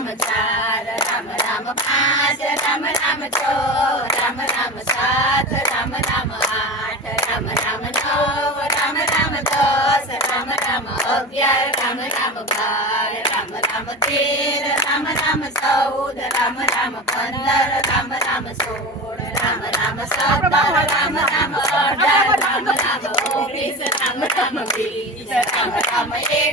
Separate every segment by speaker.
Speaker 1: રામ ચાર રામ રામ પાંચ રામ રામ છ રામ રામ સાત રામ રામ આઠ રામ રામ નવ રામ રામ દસ રામ રામ અગિયાર રામ રામ બાર રામ રામ તેર રામ રામ ચૌદ રામ રામ પંદર રામ રામ સોળ રામ રામ સત્તર રામ રામ અઢાર રામ રામ ઓગણીસ રામ રામ વીસ રામ રામ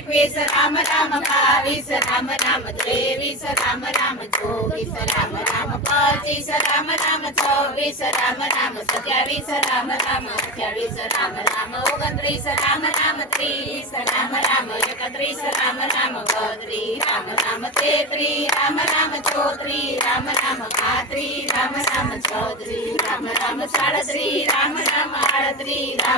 Speaker 1: એકવીસ રામ રામ બાવીસ રામ રામ ત્રેવીસ રામ રામ ચોવીસ રામ રામ પચીસ રામ રામ છવ્વીસ રામ રામ સત્યાવીસ રામ રામ અઠ્યાવીસ રામ રામ ઓગણત્રીસ રામ રામ ત્રીસ રામ રામ એકત્રીસ રામ રામ બત્રીસ રામ રામ તેત્રીસ રામ રામ ચોત્રીસ રામ રામ પાંત્રીસ રામ રામ ચૌત્રીસ રામ રામ સાડત્રીસ રામ રામ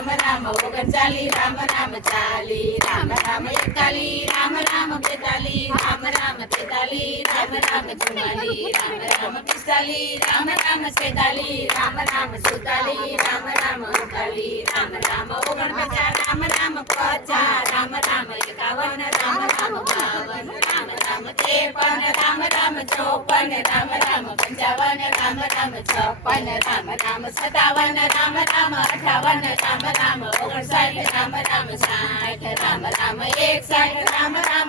Speaker 1: राम राम ओगन चाली राम राम चाली राम राम एकाली राम राम बेताली राम राम तेताली राम राम चुमाली राम राम पिस्ताली राम राम सेताली राम राम सुताली राम राम ओकाली राम राम ओगन राम राम पचा राम राम एकावन राम राम बावन રામ ત્રેપન રામ રામ ચોપન રામ રામ પંચાવન રામ રામ છપ્પન રામ રામ સત્તાવન રામ રામ અઠાવન રામ રામ ઓગણસાઠ રામ રામ સાઠ રામ રામ એકસાઠ રામ રામ બાસઠ રામ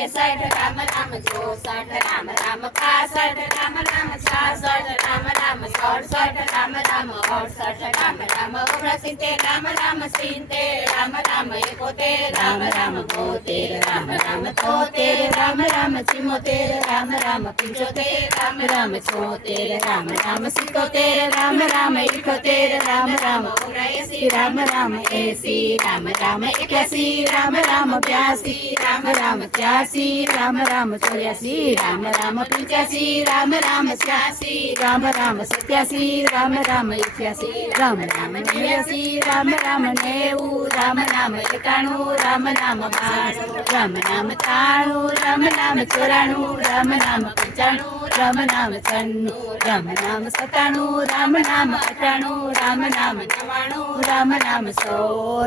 Speaker 1: पैंसठ राम राम चौसठ राम राम पासठ राम राम छियासठ राम राम सड़सठ राम राम अड़सठ राम राम उनसीते राम राम सीते राम राम इकोतेर राम राम बोतेर राम राम तोतेर राम राम चिमोतेर राम राम पंचोतेर राम राम छोतेर राम राम सिकोतेर राम राम इकोतेर राम राम उसी राम राम ऐसी राम राम इक्यासी राम राम बयासी राम राम चार ત્યાસી રામ રામ ચોર્યાસી રામ રામ પંચ્યાસી રામ રામ છ્યાસી રામ રામ સત્યાસી રામ રામ ઇઠ્યાસી રામ રામ નેવ્યાસી રામ રામ નેવું રામ રામ એકાણું રામ નામ બાણું રામ નામ ત્રાણું રામ નામ ચોરાણું રામ નામ પંચાણું રામ નામ છન્નું રામ નામ સત્તાણું રામ નામ અઠાણું રામ નામ નવાણું રામ નામ સો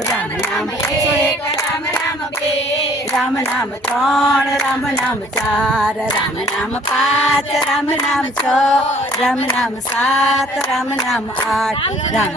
Speaker 1: રામ નામ એક રામ નામ બે રામ નામ ત્રણ રામ નામ ચાર રામ નામ પાંચ રામ નામ છ રામ નામ સાત રામ નામ આઠ. રામ